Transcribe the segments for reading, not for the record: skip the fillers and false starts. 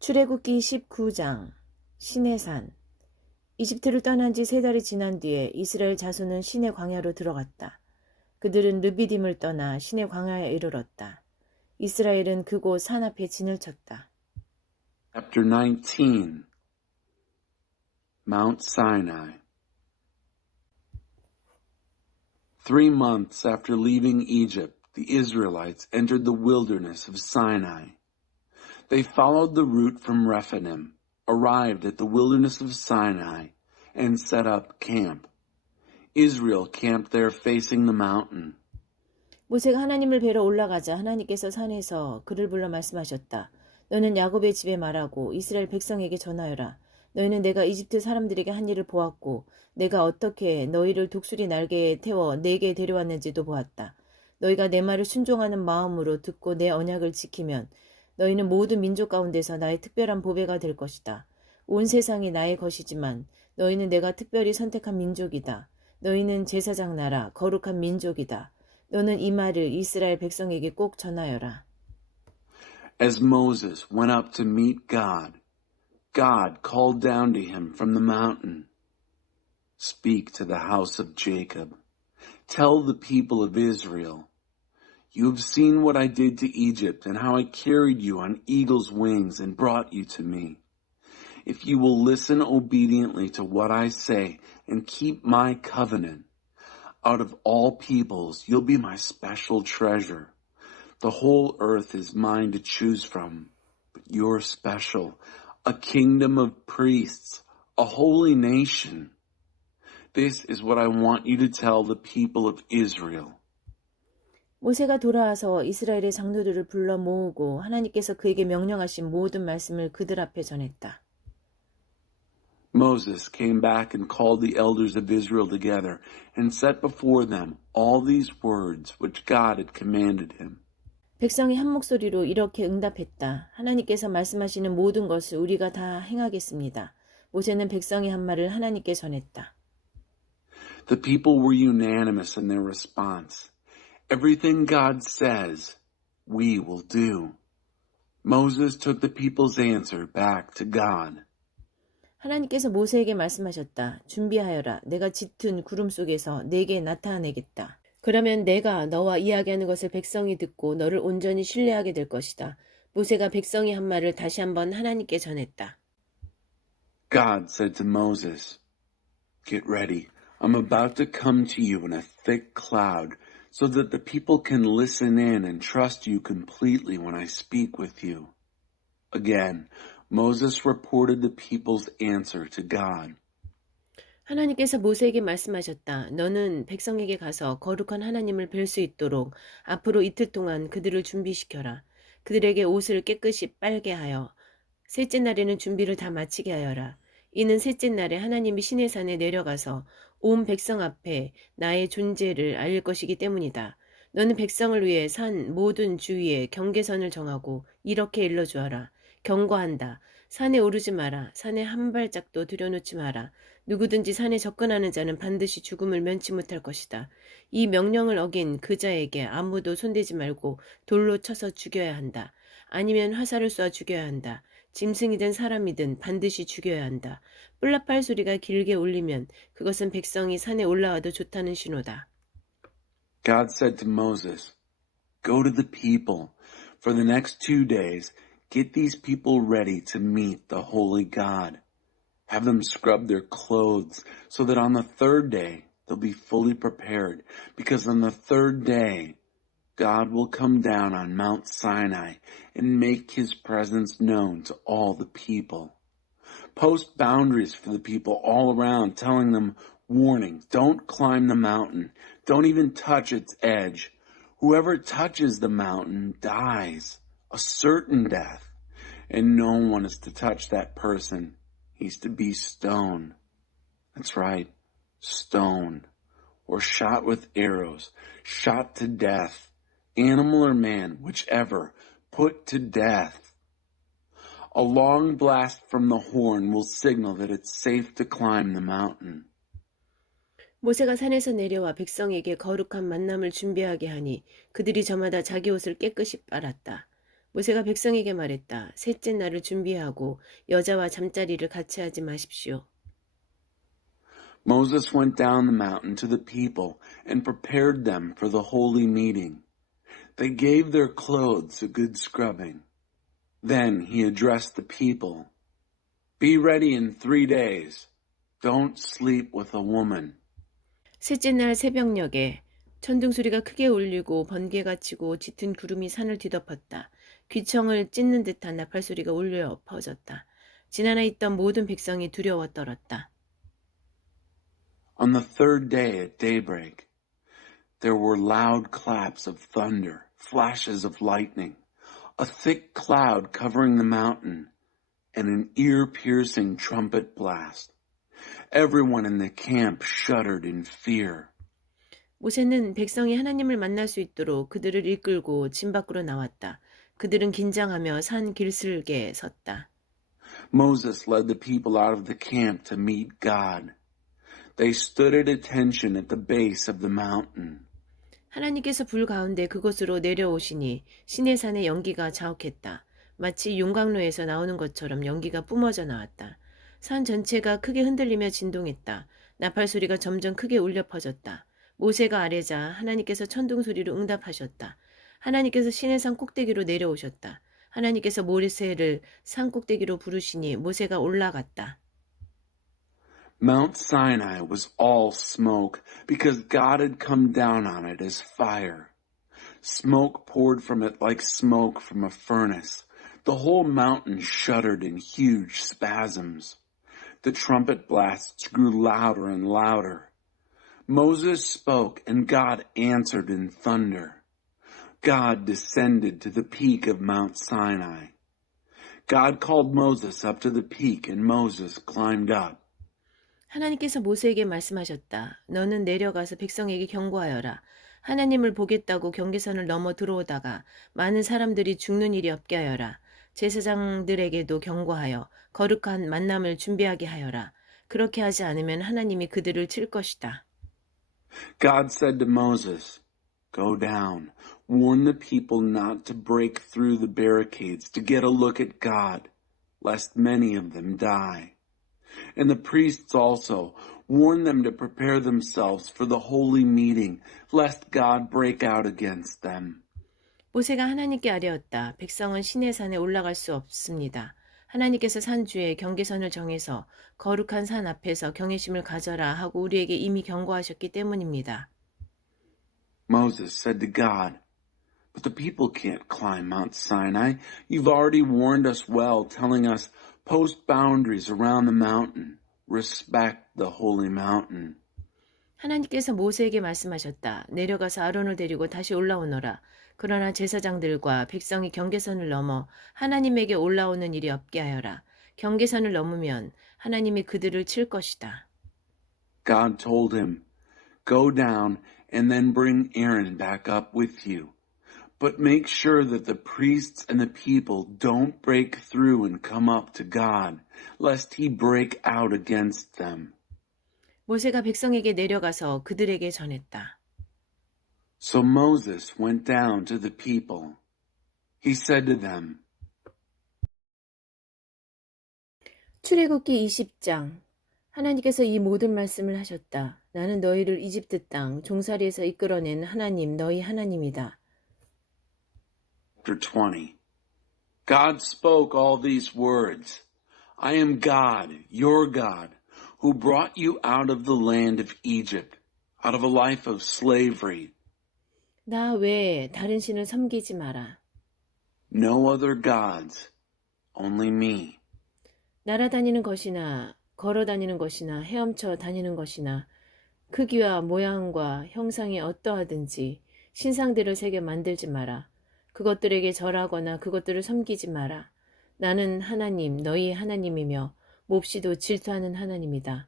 출애굽기 19장 시내산. 이집트를 떠난 지 3달이 지난 뒤에 이스라엘 자손은 시내 광야로 들어갔다. 그들은 르비딤을 떠나 시내 광야에 이르렀다. 이스라엘은 그곳 산 앞에 진을 쳤다. Chapter 19 Mount Sinai 3 months after leaving Egypt, the Israelites entered the wilderness of Sinai. They followed the route from Rephidim, arrived at the wilderness of Sinai, and set up camp. Israel camped there facing the mountain. 모세가 하나님을 뵈러 올라가자 하나님께서 산에서 그를 불러 말씀하셨다. 너는 야곱의 집에 말하고 이스라엘 백성에게 전하여라. 너희는 내가 이집트 사람들에게 한 일을 보았고 내가 어떻게 너희를 독수리 날개에 태워 내게 데려왔는지도 보았다. 너희가 내 말을 순종하는 마음으로 듣고 내 언약을 지키면 너희는 모든 민족 가운데서 나의 특별한 보배가 될 것이다. 온 세상이 나의 것이지만 너희는 내가 특별히 선택한 민족이다. 너희는 제사장 나라, 거룩한 민족이다. 너는 이 말을 이스라엘 백성에게 꼭 전하여라. As Moses went up to meet God, God called down to him from the mountain. Speak to the house of Jacob. Tell the people of Israel. You have seen what I did to Egypt and how I carried you on eagle's wings and brought you to me. If you will listen obediently to what I say and keep my covenant, out of all peoples you'll be my special treasure. The whole earth is mine to choose from, but you're special, a kingdom of priests, a holy nation. This is what I want you to tell the people of Israel. 모세가 돌아와서 이스라엘의 장로들을 불러 모으고 하나님께서 그에게 명령하신 모든 말씀을 그들 앞에 전했다. Moses came back and called the elders of Israel together and set before them all these words which God had commanded him. 백성이 한 목소리로 이렇게 응답했다. 하나님께서 말씀하시는 모든 것을 우리가 다 행하겠습니다. 모세는 백성이 한 말을 하나님께 전했다. The people were unanimous in their response. Everything God says, we will do. Moses took the people's answer back to God. 하나님께서 모세에게 말씀하셨다. 준비하여라. 내가 짙은 구름 속에서 내게 나타내겠다. 그러면 내가 너와 이야기하는 것을 백성이 듣고 너를 온전히 신뢰하게 될 것이다. 모세가 백성이 한 말을 다시 한번 하나님께 전했다. God said to Moses, Get ready. I'm about to come to you in a thick cloud so that the people can listen in and trust you completely when I speak with you. Again, Moses reported the people's answer to God. 하나님께서 모세에게 말씀하셨다. 너는 백성에게 가서 거룩한 하나님을 뵐 수 있도록 앞으로 이틀 동안 그들을 준비시켜라. 그들에게 옷을 깨끗이 빨게 하여 셋째 날에는 준비를 다 마치게 하여라. 이는 셋째 날에 하나님이 시내산에 내려가서 온 백성 앞에 나의 존재를 알릴 것이기 때문이다. 너는 백성을 위해 산 모든 주위에 경계선을 정하고 이렇게 일러주어라. 경고한다. 산에 오르지 마라. 산에 한 발짝도 들여놓지 마라. 누구든지 산에 접근하는 자는 반드시 죽음을 면치 못할 것이다. 이 명령을 어긴 그 자에게 아무도 손대지 말고 돌로 쳐서 죽여야 한다. 아니면 화살을 쏴 죽여야 한다. 짐승이든 사람이든 반드시 죽여야 한다. 뿔나팔 소리가 길게 울리면 그것은 백성이 산에 올라와도 좋다는 신호다. God said to Moses, Go to the people. For the next 2 days, get these people ready to meet the holy God. Have them scrub their clothes so that on the 3rd day they'll be fully prepared. Because on the 3rd day, God will come down on Mount Sinai and make his presence known to all the people. Post boundaries for the people all around, telling them, warning, don't climb the mountain. Don't even touch its edge. Whoever touches the mountain dies, a certain death. And no one is to touch that person. He's to be stoned. That's right, stoned. Or shot with arrows, shot to death. Animal or man, whichever, put to death. A long blast from the horn will signal that it's safe to climb the mountain. 모세가 산에서 내려와 백성에게 거룩한 만남을 준비하게 하니 그들이 저마다 자기 옷을 깨끗이 빨았다. 모세가 백성에게 말했다. 셋째 날을 준비하고 여자와 잠자리를 같이 하지 마십시오. Moses went down the mountain to the people and prepared them for the holy meeting. They gave their clothes a good scrubbing. Then he addressed the people. Be ready in 3 days. Don't sleep with a woman. 셋째 날 새벽녘에 천둥 소리가 크게 울리고 번개가 치고 짙은 구름이 산을 뒤덮었다. 귀청을 찢는 듯한 나팔 소리가 울려 퍼졌다. 지나나 있던 모든 백성이 두려워 떨었다. On the 3rd day at daybreak, there were loud claps of thunder, flashes of lightning, a thick cloud covering the mountain, and an ear-piercing trumpet blast. Everyone in the camp shuddered in fear. 모세는 백성이 하나님을 만날 수 있도록 그들을 이끌고 진 밖으로 나왔다. 그들은 긴장하며 산 길슬게 섰다. Moses led the people out of the camp to meet God. They stood at attention at the base of the mountain. 하나님께서 불 가운데 그곳으로 내려오시니 시내산의 연기가 자욱했다. 마치 용광로에서 나오는 것처럼 연기가 뿜어져 나왔다. 산 전체가 크게 흔들리며 진동했다. 나팔 소리가 점점 크게 울려 퍼졌다. 모세가 아뢰자 하나님께서 천둥 소리로 응답하셨다. 하나님께서 시내산 꼭대기로 내려오셨다. 하나님께서 모세를 산 꼭대기로 부르시니 모세가 올라갔다. Mount Sinai was all smoke because God had come down on it as fire. Smoke poured from it like smoke from a furnace. The whole mountain shuddered in huge spasms. The trumpet blasts grew louder and louder. Moses spoke and God answered in thunder. God descended to the peak of Mount Sinai. God called Moses up to the peak and Moses climbed up. 하나님께서 모세에게 말씀하셨다. 너는 내려가서 백성에게 경고하여라. 하나님을 보겠다고 경계선을 넘어 들어오다가 많은 사람들이 죽는 일이 없게 하여라. 제사장들에게도 경고하여 거룩한 만남을 준비하게 하여라. 그렇게 하지 않으면 하나님이 그들을 칠 것이다. God said to Moses, Go down, warn the people not to break through the barricades to get a look at God, lest many of them die. And the priests also, warn them to prepare themselves for the holy meeting, lest God break out against them. 모세가 하나님께 아뢰었다. 백성은 시내산에 올라갈 수 없습니다. 하나님께서 산 주에 경계선을 정해서 거룩한 산 앞에서 경외심을 가져라 하고 우리에게 이미 경고하셨기 때문입니다. Moses said to God, But the people can't climb Mount Sinai. You've already warned us well, telling us, Post boundaries around the mountain. Respect the holy mountain. 하나님께서 모세에게 말씀하셨다. 내려가서 아론을 데리고 다시 올라오너라. 그러나 제사장들과 백성이 경계선을 넘어 하나님에게 올라오는 일이 없게 하여라. 경계선을 넘으면 하나님이 그들을 칠 것이다. God told him, Go down and then bring Aaron back up with you. But make sure that the priests and the people don't break through and come up to God, lest he break out against them. 모세가 백성에게 내려가서 그들에게 전했다. So Moses went down to the people. He said to them, 출애굽기 20장. 하나님께서 이 모든 말씀을 하셨다. 나는 너희를 이집트 땅 종살이에서 이끌어낸 하나님 너희 하나님이다. Chapter 20. God spoke all these words. I am God, your God, who brought you out of the land of Egypt, out of a life of slavery. 나 외에 다른 신을 섬기지 마라. No other gods, only me. 날아다니는 것이나 걸어다니는 것이나 헤엄쳐 다니는 것이나 크기와 모양과 형상이 어떠하든지 신상들을 새겨 만들지 마라. 그것들에게 절하거나 그것들을 섬기지 마라. 나는 하나님, 너희 하나님이며 몹시도 질투하는 하나님이다.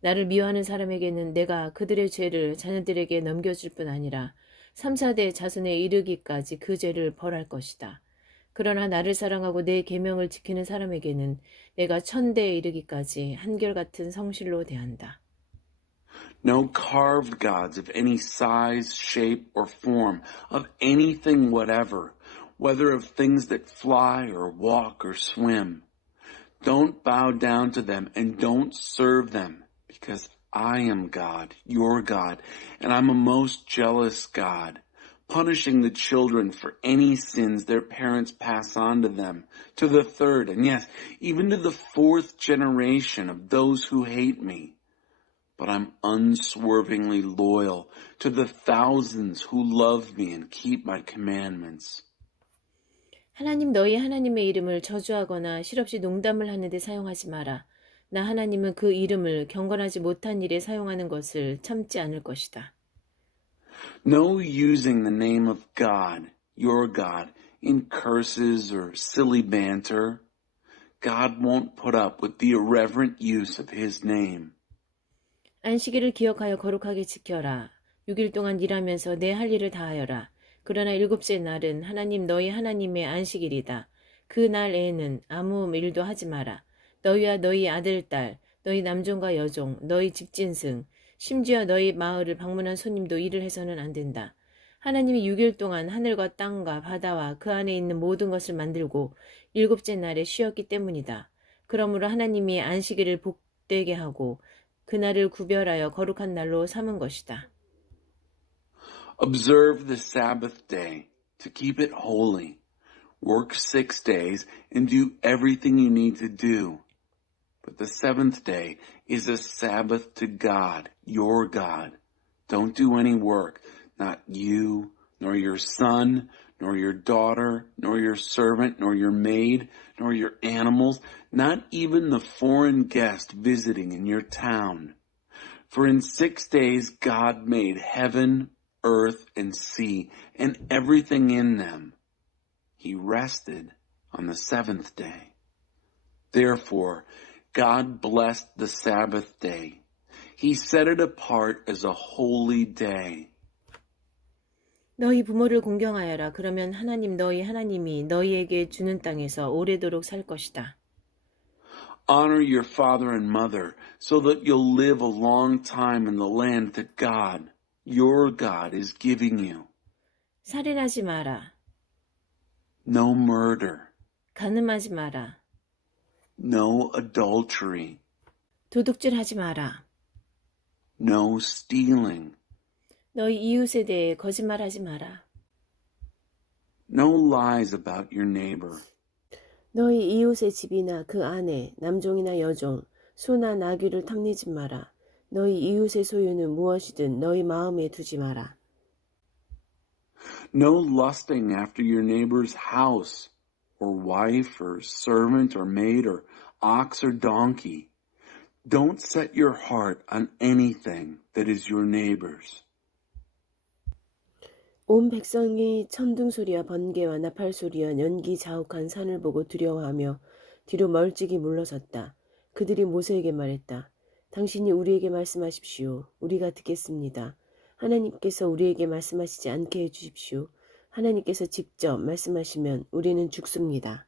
나를 미워하는 사람에게는 내가 그들의 죄를 자녀들에게 넘겨줄 뿐 아니라 3, 4대 자손에 이르기까지 그 죄를 벌할 것이다. 그러나 나를 사랑하고 내 계명을 지키는 사람에게는 내가 1000대에 이르기까지 한결같은 성실로 대한다. No carved gods of any size, shape, or form, of anything whatever, whether of things that fly or walk or swim. Don't bow down to them and don't serve them, because I am God, your God, and I'm a most jealous God, punishing the children for any sins their parents pass on to them, to the third, and yes, even to the fourth generation of those who hate me. But I'm unswervingly loyal to the thousands who love me and keep my commandments. 하나님 너희 하나님의 이름을 저주하거나 실없이 농담을 하는데 사용하지 마라. 나 하나님은 그 이름을 경건하지 못한 일에 사용하는 것을 참지 않을 것이다. No using the name of God, your God, in curses or silly banter. God won't put up with the irreverent use of his name. 안식일을 기억하여 거룩하게 지켜라. 6일 동안 일하면서 내 할 일을 다하여라. 그러나 일곱째 날은 하나님 너희 하나님의 안식일이다. 그 날에는 아무 일도 하지 마라. 너희와 너희 아들, 딸, 너희 남종과 여종, 너희 집진승, 심지어 너희 마을을 방문한 손님도 일을 해서는 안 된다. 하나님이 6일 동안 하늘과 땅과 바다와 그 안에 있는 모든 것을 만들고 일곱째 날에 쉬었기 때문이다. 그러므로 하나님이 안식일을 복되게 하고 그날을 구별하여 거룩한 날로 삼은 것이다. Observe the Sabbath day to keep it holy. Work 6 days and do everything you need to do. But the seventh day is a Sabbath to God, your God. Don't do any work, not you, nor your son, nor your daughter, nor your servant, nor your maid, nor your animals, not even the foreign guest visiting in your town. For in 6 days God made heaven, earth, and sea, and everything in them. He rested on the seventh day. Therefore, God blessed the Sabbath day. He set it apart as a holy day. 너희 부모를 공경하여라. 그러면 하나님 너희 하나님이 너희에게 주는 땅에서 오래도록 살 것이다. Honor your father and mother so that you'll live a long time in the land that God, your God, is giving you. 살인하지 마라. No murder. 간음하지 마라. No adultery. 도둑질하지 마라. No stealing. 너희 이웃에 대해 거짓말하지 마라. No lies about your neighbor. 너희 이웃의 집이나 그 안에 남종이나 여종, 소나 나귀를 탐내지 마라. 너희 이웃의 소유는 무엇이든 너희 마음에 두지 마라. No lusting after your neighbor's house, or wife, or servant, or maid, or ox, or donkey. Don't set your heart on anything that is your neighbor's. 온 백성이 천둥소리와 번개와 나팔소리와 연기 자욱한 산을 보고 두려워하며 뒤로 멀찍이 물러섰다. 그들이 모세에게 말했다. 당신이 우리에게 말씀하십시오. 우리가 듣겠습니다. 하나님께서 우리에게 말씀하시지 않게 해주십시오. 하나님께서 직접 말씀하시면 우리는 죽습니다.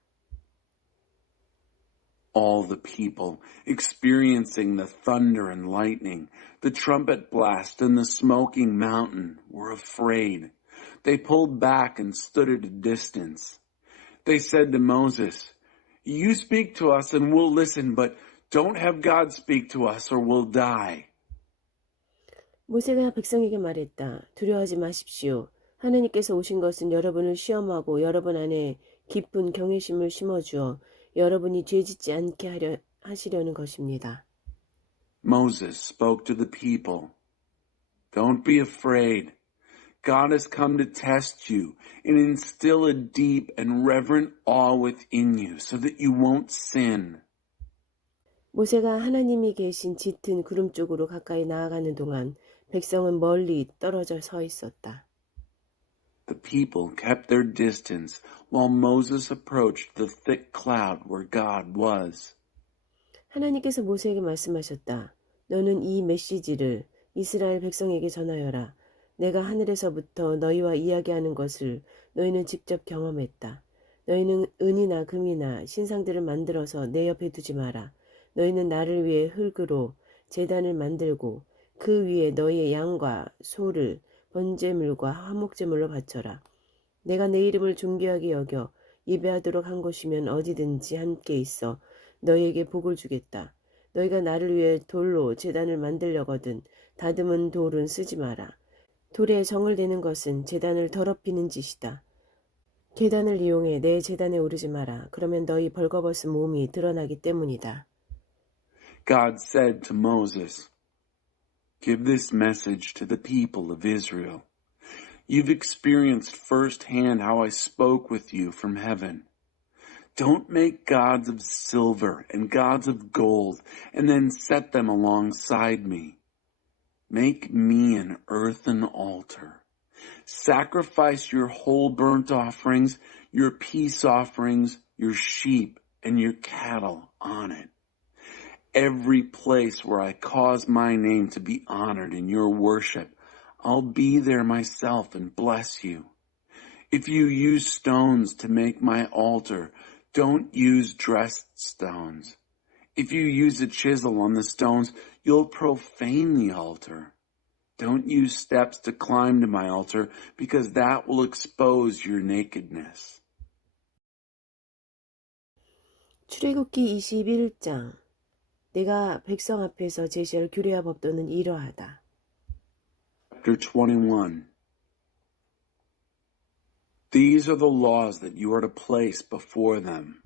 All the people, experiencing the thunder and lightning, the trumpet blast and the smoking mountain, were afraid. They pulled back and stood at a distance. They said to Moses, "You speak to us and we'll listen, but don't have God speak to us or we'll die." 모세가 백성에게 말했다. 두려워하지 마십시오. 하나님께서 오신 것은 여러분을 시험하고 여러분 안에 깊은 경외심을 심어주어 여러분이 죄짓지 않게 하시려는 것입니다. Moses spoke to the people. Don't be afraid. God has come to test you and instill a deep and reverent awe within you so that you won't sin. 모세가 하나님이 계신 짙은 구름 쪽으로 가까이 나아가는 동안 백성은 멀리 떨어져 서 있었다. The people kept their distance while Moses approached the thick cloud where God was. 하나님께서 모세에게 말씀하셨다. 너는 이 메시지를 이스라엘 백성에게 전하여라. 내가 하늘에서부터 너희와 이야기하는 것을 너희는 직접 경험했다. 너희는 은이나 금이나 신상들을 만들어서 내 옆에 두지 마라. 너희는 나를 위해 흙으로 제단을 만들고 그 위에 너희의 양과 소를 번제물과 화목제물로 바쳐라. 내가 내 이름을 존귀하게 여겨 예배하도록 한 곳이면 어디든지 함께 있어 너희에게 복을 주겠다. 너희가 나를 위해 돌로 제단을 만들려거든 다듬은 돌은 쓰지 마라. 돌에 정을 대는 것은 제단을 더럽히는 짓이다. 계단을 이용해 내 제단에 오르지 마라. 그러면 너희 벌거벗은 몸이 드러나기 때문이다. God said to Moses, "Give this message to the people of Israel. You've experienced firsthand how I spoke with you from heaven. Don't make gods of silver and gods of gold and then set them alongside me. Make me an earthen altar. Sacrifice your whole burnt offerings, your peace offerings, your sheep, and your cattle on it. Every place where I cause my name to be honored in your worship, I'll be there myself and bless you. If you use stones to make my altar, don't use dressed stones. If you use a chisel on the stones, you'll profane the altar. Don't use steps to climb to my altar, because that will expose your nakedness." 출애굽기 21장. 내가 백성 앞에서 제시할 규례와 법도는 이러하다. Chapter 21. These are the laws that you are to place before them.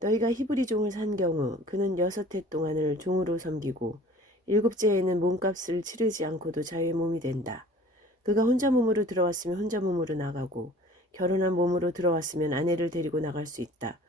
너희가 히브리 종을 산 경우 그는 6해 동안을 종으로 섬기고 7째에는 몸값을 치르지 않고도 자유의 몸이 된다. 그가 혼자 몸으로 들어왔으면 혼자 몸으로 나가고 결혼한 몸으로 들어왔으면 아내를 데리고 나갈 수 있다.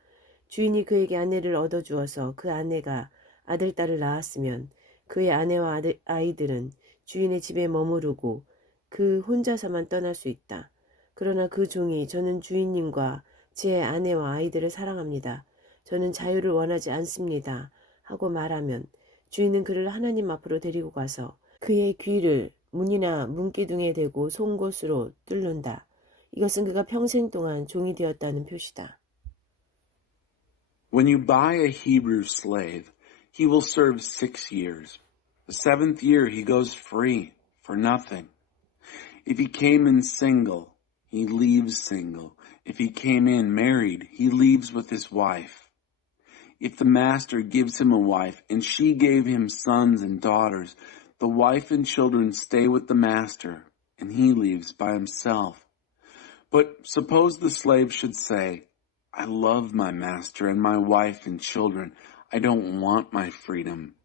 주인이 그에게 아내를 얻어주어서 그 아내가 아들, 딸을 낳았으면 그의 아내와 아이들은 주인의 집에 머무르고 그 혼자서만 떠날 수 있다. 그러나 그 종이 저는 주인님과 제 아내와 아이들을 사랑합니다. 저는 자유를 원하지 않습니다. 하고 말하면 주인은 그를 하나님 앞으로 데리고 가서 그의 귀를 문이나 문기둥에 대고 송곳으로 뚫는다. 이것은 그가 평생 동안 종이 되었다는 표시다. When you buy a Hebrew slave, he will serve 6 years. The 7th year he goes free for nothing. If he came in single, he leaves single. If he came in married, he leaves with his wife. If the master gives him a wife and she gave him sons and daughters, the wife and children stay with the master and he leaves by himself. But suppose the slave should say, "I love my master and my wife and children. I don't want my freedom."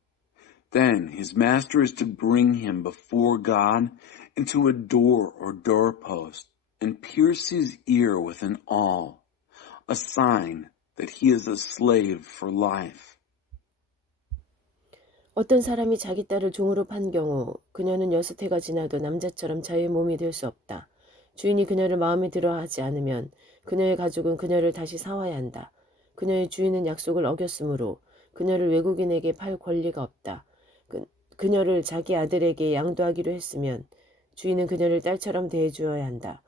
Then his master is to bring him before God into a door or doorpost and pierce his ear with an awl, a sign that he is a slave for life. 어떤 사람이 자기 딸을 종으로 판 경우 그녀는 6해가 지나도 남자처럼 자유의 몸이 될 수 없다. 주인이 그녀를 마음에 들어 하지 않으면 그녀의 가족은 그녀를 다시 사와야 한다. 그녀의 주인은 약속을 어겼으므로 그녀를 외국인에게 팔 권리가 없다. 그녀를 자기 아들에게 양도하기로 했으면 주인은 그녀를 딸처럼 대해주어야 한다.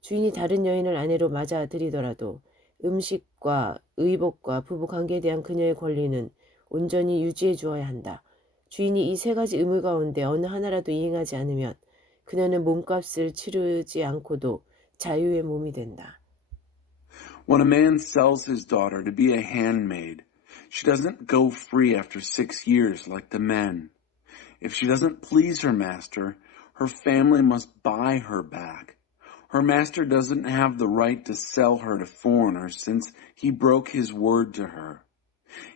주인이 다른 여인을 아내로 맞아들이더라도 음식과 의복과 부부관계에 대한 그녀의 권리는 온전히 유지해 주어야 한다. 주인이 이 3가지 의무 가운데 어느 하나라도 이행하지 않으면 그녀는 몸값을 치르지 않고도 자유의 몸이 된다. When a man sells his daughter to be a handmaid, she doesn't go free after 6 years like the men. If she doesn't please her master, her family must buy her back. Her master doesn't have the right to sell her to foreigners since he broke his word to her.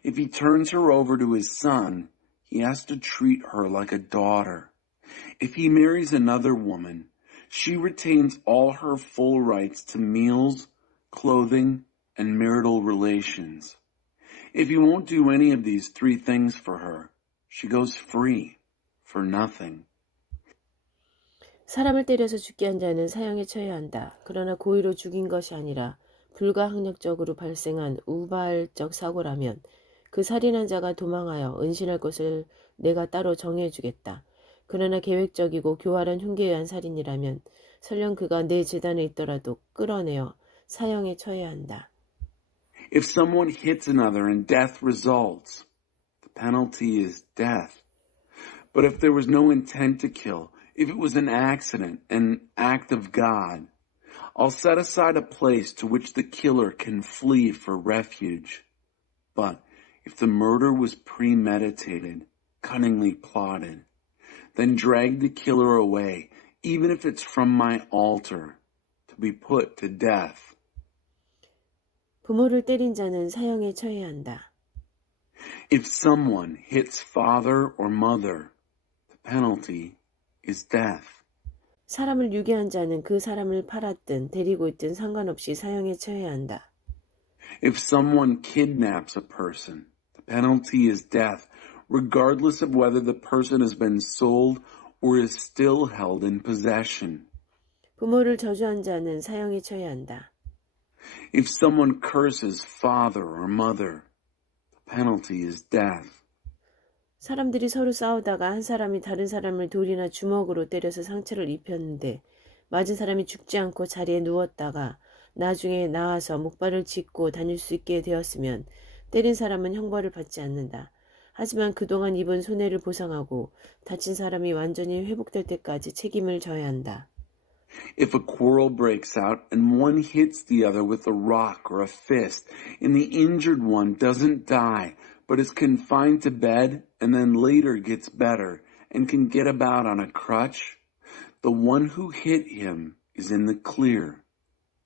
If he turns her over to his son, he has to treat her like a daughter. If he marries another woman, she retains all her full rights to meals, clothing, and marital relations. If he won't do any of these 3 things for her, she goes free for nothing. 사람을 때려서 죽게 한 자는 사형에 처해야 한다. 그러나 고의로 죽인 것이 아니라 불가항력적으로 발생한 우발적 사고라면 그 살인한 자가 도망하여 은신할 곳을 내가 따로 정해주겠다. 그러나 계획적이고 교활한 흉기에 의한 살인이라면 설령 그가 내 제단에 있더라도 끌어내어 사형에 처해야 한다. If someone hits another and death results, the penalty is death. But if there was no intent to kill, if it was an accident, an act of God, I'll set aside a place to which the killer can flee for refuge. But if the murder was premeditated, cunningly plotted, then drag the killer away, even if it's from my altar, to be put to death. 부모를 때린 자는 사형에 처해야 한다. If someone hits father or mother, the penalty is death. 사람을 유괴한 자는 그 사람을 팔았든 데리고 있든 상관없이 사형에 처해야 한다. If someone kidnaps a person, the penalty is death, regardless of whether the person has been sold or is still held in possession. 부모를 저주한 자는 사형에 처해야 한다. If someone curses father or mother, the penalty is death. 사람들이 서로 싸우다가 한 사람이 다른 사람을 돌이나 주먹으로 때려서 상처를 입혔는데 맞은 사람이 죽지 않고 자리에 누웠다가 나중에 나와서 목발을 짚고 다닐 수 있게 되었으면 때린 사람은 형벌을 받지 않는다. 하지만 그동안 입은 손해를 보상하고 다친 사람이 완전히 회복될 때까지 책임을 져야 한다. If a quarrel breaks out and one hits the other with a rock or a fist, and the injured one doesn't die, but is confined to bed and then later gets better and can get about on a crutch, the one who hit him is in the clear,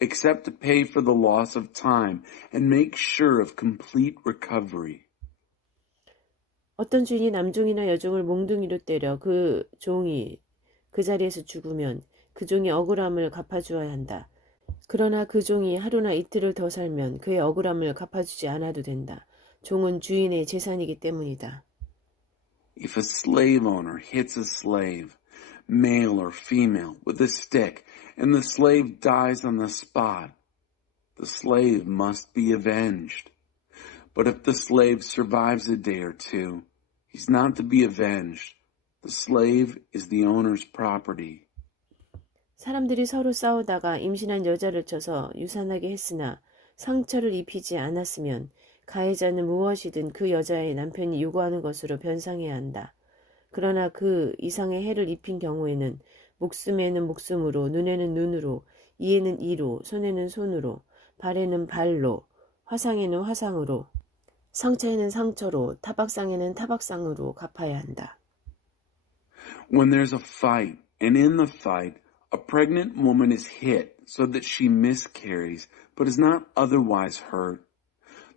except to pay for the loss of time and make sure of complete recovery. 어떤 주인이 남종이나 여종을 몽둥이로 때려 그 종이 그 자리에서 죽으면 그 종이 억울함을 갚아주어야 한다. 그러나 그 종이 하루나 이틀을 더 살면 그의 억울함을 갚아주지 않아도 된다. 종은 주인의 재산이기 때문이다. If a slave owner hits a slave, male or female, with a stick, and the slave dies on the spot, the slave must be avenged. But if the slave survives a day or two, he's not to be avenged. The slave is the owner's property. 사람들이 서로 싸우다가 임신한 여자를 쳐서 유산하게 했으나 상처를 입히지 않았으면 가해자는 무엇이든 그 여자의 남편이 요구하는 것으로 변상해야 한다. 그러나 그 이상의 해를 입힌 경우에는 목숨에는 목숨으로, 눈에는 눈으로, 이에는 이로, 손에는 손으로, 발에는 발로, 화상에는 화상으로, 상처에는 상처로, 타박상에는 타박상으로 갚아야 한다. When there's a fight, and in the fight, a pregnant woman is hit so that she miscarries, but is not otherwise hurt,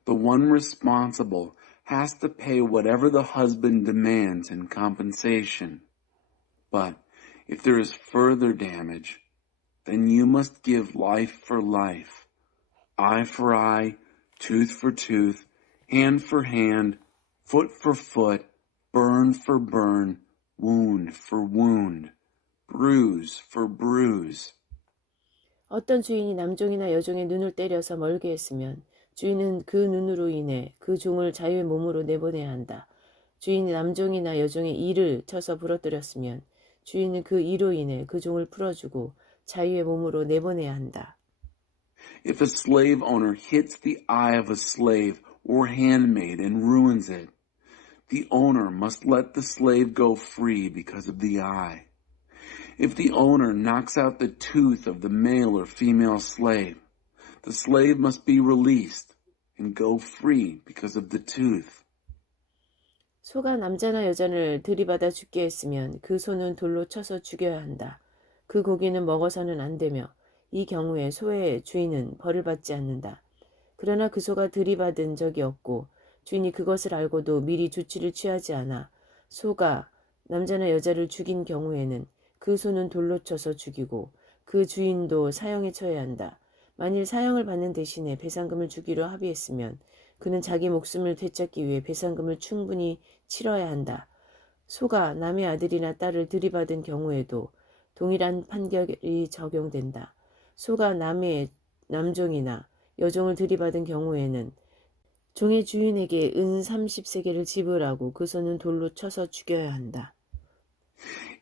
the one responsible has to pay whatever the husband demands in compensation. But if there is further damage, then you must give life for life, eye for eye, tooth for tooth, hand for hand, foot for foot, burn for burn, wound for wound, bruise for bruise. 어떤 주인이 남종이나 여종의 눈을 때려서 멀게 했으면 주인은 그 눈으로 인해 그 종을 자유의 몸으로 내보내야 한다. 주인이 남종이나 여종의 이를 쳐서 부러뜨렸으면 주인은 그 이로 인해 그 종을 풀어주고 자유의 몸으로 내보내야 한다. If a slave owner hits the eye of a slave or handmaid and ruins it, the owner must let the slave go free because of the eye. If the owner knocks out the tooth of the male or female slave, the slave must be released and go free because of the tooth. 소가 남자나 여자를 들이받아 죽게 했으면 그 소는 돌로 쳐서 죽여야 한다. 그 고기는 먹어서는 안 되며 이 경우에 소의 주인은 벌을 받지 않는다. 그러나 그 소가 들이받은 적이 없고 주인이 그것을 알고도 미리 조치를 취하지 않아 소가 남자나 여자를 죽인 경우에는 그 소는 돌로 쳐서 죽이고 그 주인도 사형에 처해야 한다. 만일 사형을 받는 대신에 배상금을 주기로 합의했으면 그는 자기 목숨을 되찾기 위해 배상금을 충분히 치러야 한다. 소가 남의 아들이나 딸을 들이받은 경우에도 동일한 판결이 적용된다. 소가 남의 남종이나 여종을 들이받은 경우에는 종의 주인에게 은 30세겔을 지불하고 그 소는 돌로 쳐서 죽여야 한다.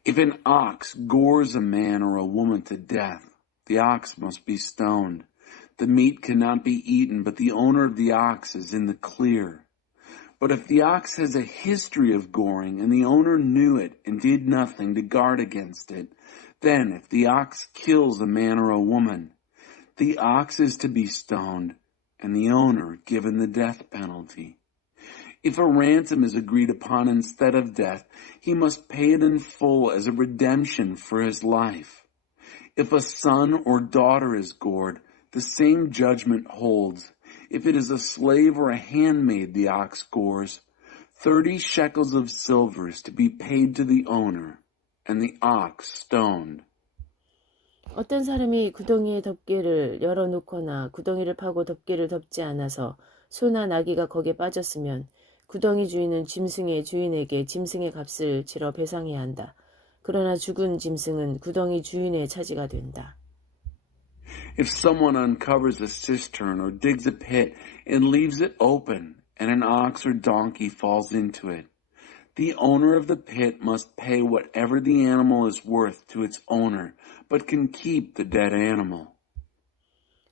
If an ox gores a man or a woman to death, the ox must be stoned. The meat cannot be eaten, but the owner of the ox is in the clear. But if the ox has a history of goring and the owner knew it and did nothing to guard against it, then if the ox kills a man or a woman, the ox is to be stoned, and the owner given the death penalty. If a ransom is agreed upon instead of death, he must pay it in full as a redemption for his life. If a son or daughter is gored, the same judgment holds. If it is a slave or a handmaid the ox gores, 30 shekels of silver is to be paid to the owner, and the ox stoned. 어떤 사람이 구덩이에 덮개를 열어놓거나 구덩이를 파고 덮개를 덮지 않아서 소나 나귀가 거기에 빠졌으면 구덩이 주인은 짐승의 주인에게 짐승의 값을 치러 배상해야 한다. 그러나 죽은 짐승은 구덩이 주인의 차지가 된다. If someone uncovers a cistern or digs a pit and leaves it open, and an ox or donkey falls into it, the owner of the pit must pay whatever the animal is worth to its owner, but can keep the dead animal.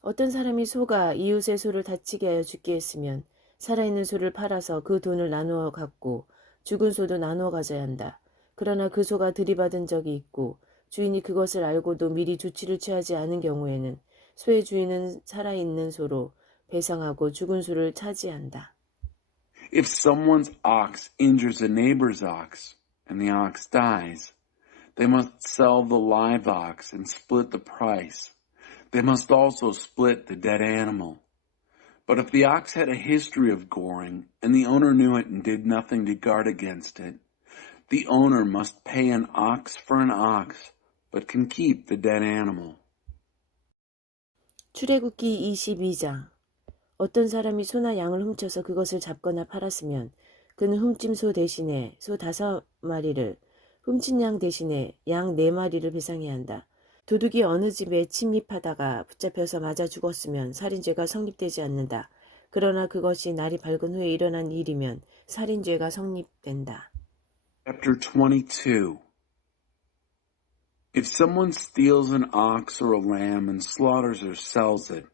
어떤 사람이 소가 이웃의 소를 다치게 하여 죽게 했으면 살아있는 소를 팔아서 그 돈을 나누어 갖고 죽은 소도 나누어 가져야 한다. 그러나 그 소가 들이받은 적이 있고 주인이 그것을 알고도 미리 조치를 취하지 않은 경우에는 소의 주인은 살아있는 소로 배상하고 죽은 소를 차지한다. If someone's ox injures a neighbor's ox, and the ox dies, they must sell the live ox and split the price. They must also split the dead animal. But if the ox had a history of goring, and the owner knew it and did nothing to guard against it, the owner must pay an ox for an ox, but can keep the dead animal. 출애굽기 22장. 어떤 사람이 소나 양을 훔쳐서 그것을 잡거나 팔았으면 그는 훔친 소 대신에 소 5마리를, 훔친 양 대신에 양 4마리를 배상해야 한다. 도둑이 어느 집에 침입하다가 붙잡혀서 맞아 죽었으면 살인죄가 성립되지 않는다. 그러나 그것이 날이 밝은 후에 일어난 일이면 살인죄가 성립된다. Chapter 22. If someone steals an ox or a lamb and slaughters or sells it,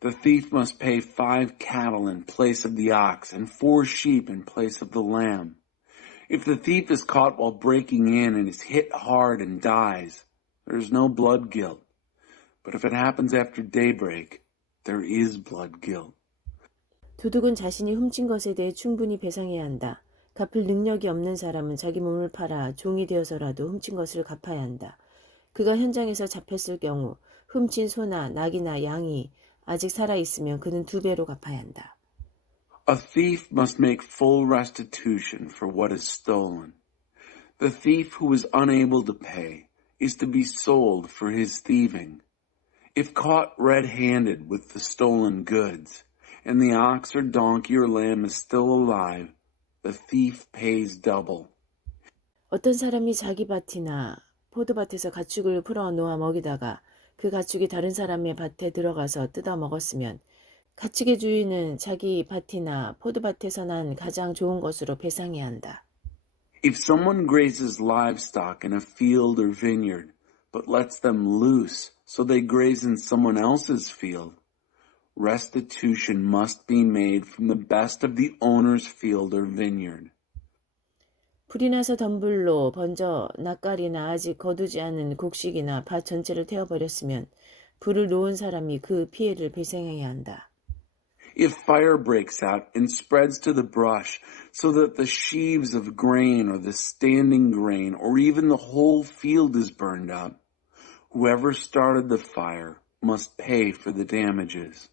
the thief must pay 5 cattle in place of the ox and 4 sheep in place of the lamb. If the thief is caught while breaking in and is hit hard and dies, there is no blood guilt. But if it happens after daybreak, there is blood guilt. 도둑은 자신이 훔친 것에 대해 충분히 배상해야 한다. 갚을 능력이 없는 사람은 자기 몸을 팔아 종이 되어서라도 훔친 것을 갚아야 한다. 그가 현장에서 잡혔을 경우 훔친 소나 낙이나 양이 아직 살아있으면 그는 2배로 갚아야 한다. A thief must make full restitution for what is stolen. The thief who is unable to pay is to be sold for his thieving. If caught red-handed with the stolen goods, and the ox or donkey or lamb is still alive, the thief pays double. 어떤 사람이 자기 밭이나 포도밭에서 가축을 풀어 놓아 먹이다가 그 가축이 다른 사람의 밭에 들어가서 뜯어 먹었으면 가축의 주인은 자기 밭이나 포도밭에서 난 가장 좋은 것으로 배상해야 한다. If someone grazes livestock in a field or vineyard, but lets them loose so they graze in someone else's field, restitution must be made from the best of the owner's field or vineyard. 불이 나서 덤불로 번져 낯가리나 아직 거두지 않은 곡식이나 밭 전체를 태워버렸으면 불을 놓은 사람이 그 피해를 배상해야 한다. If fire breaks out and spreads to the brush so that the sheaves of grain or the standing grain or even the whole field is burned up, whoever started the fire must pay for the damages.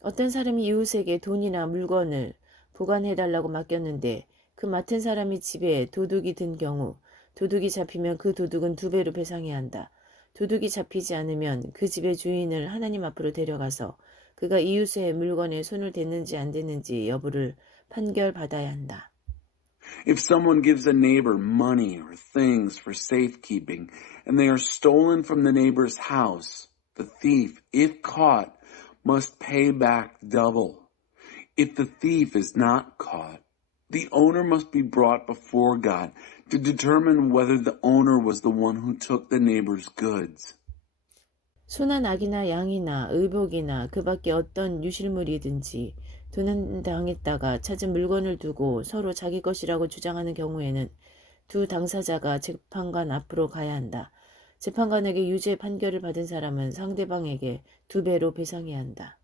어떤 사람이 이웃에게 돈이나 물건을 보관해달라고 맡겼는데 그 맡은 사람이 집에 도둑이 든 경우 도둑이 잡히면 그 도둑은 2배로 배상해야 한다. 도둑이 잡히지 않으면 그 집의 주인을 하나님 앞으로 데려가서 그가 이웃의 물건에 손을 댔는지 안 댔는지 여부를 판결받아야 한다. If someone gives a neighbor money or things for safekeeping and they are stolen from the neighbor's house, the thief, if caught, must pay back double. If the thief is not caught, the owner must be brought before God to determine whether the owner was the one who took the neighbor's goods. 소나 낙이나 양이나 의복이나 그 밖에 어떤 유실물이든지 도난당했다가 찾은 물건을 두고 서로 자기 것이라고 주장하는 경우에는 두 당사자가 재판관 앞으로 가야 한다. 재판관에게 유죄 판결을 받은 사람은 상대방에게 2배로 배상해야 한다.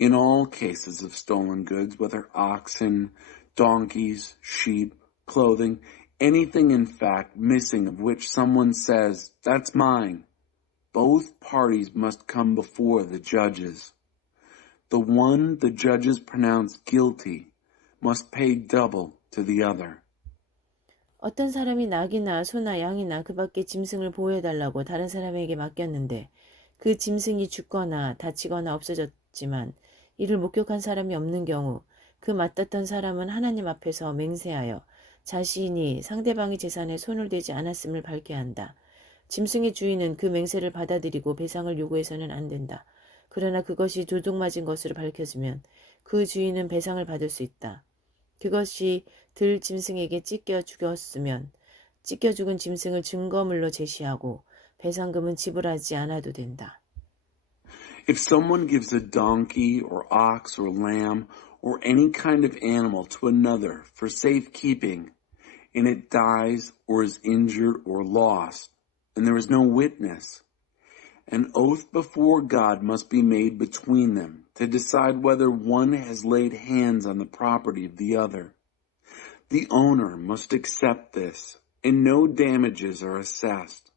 In all cases of stolen goods, whether oxen, donkeys, sheep, clothing, anything in fact missing of which someone says, "That's mine," both parties must come before the judges. The one the judges pronounce guilty must pay double to the other. 어떤 사람이 낙이나 소나 양이나 그 밖의 짐승을 보호해달라고 다른 사람에게 맡겼는데 그 짐승이 죽거나 다치거나 없어졌지만 이를 목격한 사람이 없는 경우 그 맡았던 사람은 하나님 앞에서 맹세하여 자신이 상대방의 재산에 손을 대지 않았음을 밝혀야 한다. 짐승의 주인은 그 맹세를 받아들이고 배상을 요구해서는 안 된다. 그러나 그것이 도둑맞은 것으로 밝혀지면 그 주인은 배상을 받을 수 있다. 그것이 들 짐승에게 찢겨 죽였으면 찢겨 죽은 짐승을 증거물로 제시하고 배상금은 지불하지 않아도 된다. If someone gives a donkey or ox or lamb or any kind of animal to another for safekeeping, and it dies or is injured or lost, and there is no witness, an oath before God must be made between them to decide whether one has laid hands on the property of the other. The owner must accept this, and no damages are assessed.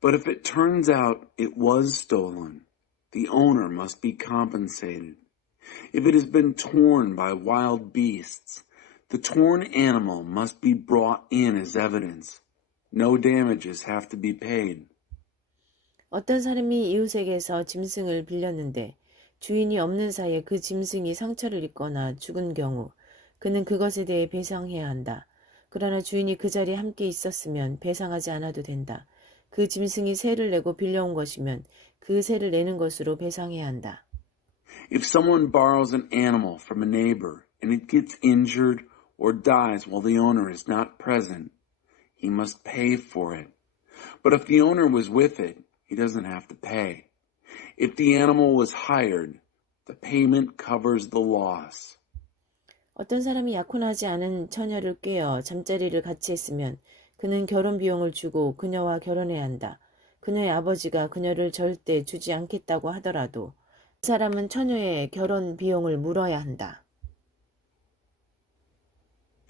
But if it turns out it was stolen, the owner must be compensated. If it has been torn by wild beasts, the torn animal must be brought in as evidence. No damages have to be paid. 어떤 사람이 이웃에게서 짐승을 빌렸는데 주인이 없는 사이에 그 짐승이 상처를 입거나 죽은 경우 그는 그것에 대해 배상해야 한다. 그러나 주인이 그 자리에 함께 있었으면 배상하지 않아도 된다. 그 짐승이 세를 내고 빌려온 것이면 그 세를 내는 것으로 배상해야 한다. If someone borrows an animal from a neighbor and it gets injured or dies while the owner is not present, he must pay for it. But if the owner was with it, he doesn't have to pay. If the animal was hired, the payment covers the loss. 어떤 사람이 약혼하지 않은 처녀를 꿰어 잠자리를 같이 했으면 그는 결혼 비용을 주고 그녀와 결혼해야 한다. 그녀의 아버지가 그녀를 절대 주지 않겠다고 하더라도 그 사람은 처녀의 결혼 비용을 물어야 한다.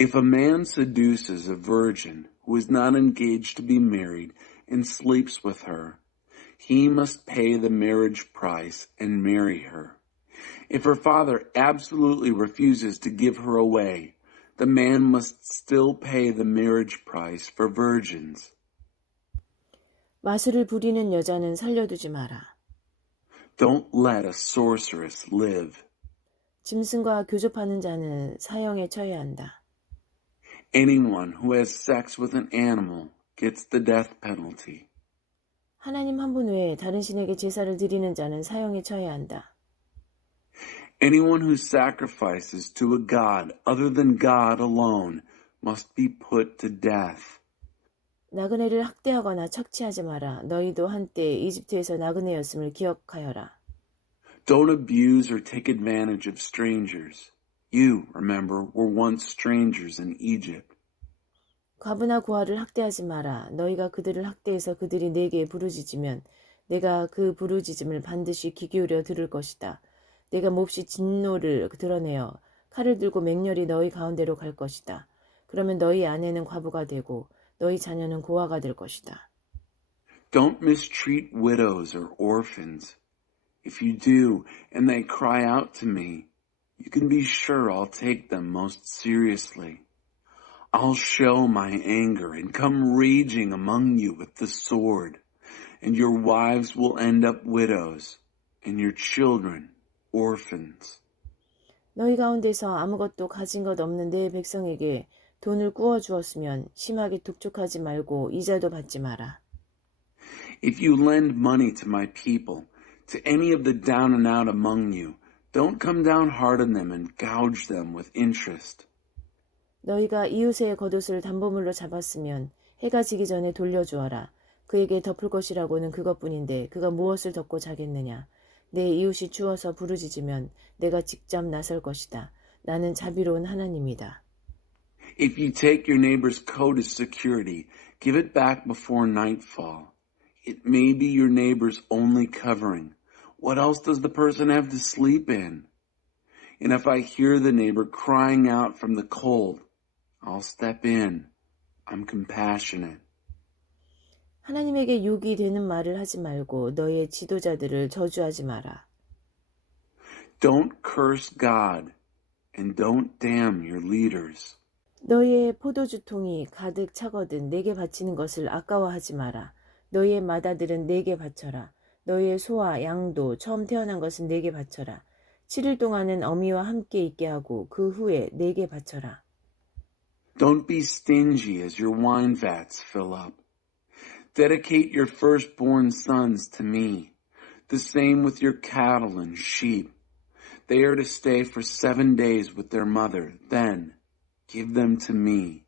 If a man seduces a virgin who is not engaged to be married and sleeps with her, he must pay the marriage price and marry her. If her father absolutely refuses to give her away, the man must still pay the marriage price for virgins. 마술을 부리는 여자는 살려두지 마라. Don't let a sorceress live. 짐승과 교접하는 자는 사형에 처해야 한다. Anyone who has sex with an animal gets the death penalty. 하나님 한 분 외에 다른 신에게 제사를 드리는 자는 사형에 처해야 한다. Anyone who sacrifices to a god other than God alone must be put to death. 나그네를 학대하거나 착취하지 마라. 너희도 한때 이집트에서 나그네였음을 기억하여라. Don't abuse or take advantage of strangers. You, remember, were once strangers in Egypt. 과부나 고아를 학대하지 마라. 너희가 그들을 학대해서 그들이 내게 부르짖으면 내가 그 부르짖음을 반드시 귀 기울여 들을 것이다. 내가 몹시 진노를 드러내어 칼을 들고 맹렬히 너희 가운데로 갈 것이다. 그러면 너희 아내는 과부가 되고 너희 자녀는 고아가 될 것이다. Don't mistreat widows or orphans. If you do, and they cry out to me, you can be sure I'll take them most seriously. I'll show my anger and come raging among you with the sword, and your wives will end up widows, and your children orphans. 너희 가운데서 아무것도 가진 것 없는 내 백성에게 돈을 꾸어 주었으면 심하게 독촉하지 말고 이자도 받지 마라. If you lend money to my people, to any of the down and out among you, don't come down hard on them and gouge them with interest. 너희가 이웃의 겉옷을 담보물로 잡았으면 해가 지기 전에 돌려주어라. 그에게 덮을 것이라고는 그것뿐인데 그가 무엇을 덮고 자겠느냐. 내 이웃이 추워서 부르짖으면 내가 직접 나설 것이다. 나는 자비로운 하나님이다. If you take your neighbor's coat as security, give it back before nightfall. It may be your neighbor's only covering. What else does the person have to sleep in? And if I hear the neighbor crying out from the cold, I'll step in. I'm compassionate. 하나님에게 욕이 되는 말을 하지 말고 너의 지도자들을 저주하지 마라. Don't curse God and don't damn your leaders. 너의 포도주통이 가득 차거든 내게 바치는 것을 아까워하지 마라. 너의 마다들은 내게 바쳐라. 너의 소와 양도 처음 태어난 것은 내게 바쳐라. 7일 동안은 어미와 함께 있게 하고 그 후에 내게 바쳐라. Don't be stingy as your wine vats fill up. Dedicate your firstborn sons to me. The same with your cattle and sheep. They are to stay for 7 days with their mother. Then give them to me.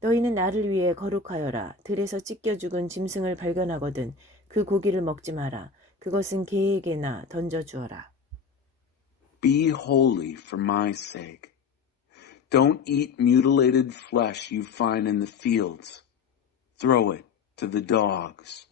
너희는 나를 위해 거룩하여라. 들에서 찢겨 죽은 짐승을 발견하거든 그 고기를 먹지 마라. 그것은 개에게나 던져주어라. Be holy for my sake. Don't eat mutilated flesh you find in the fields. Throw it to the dogs.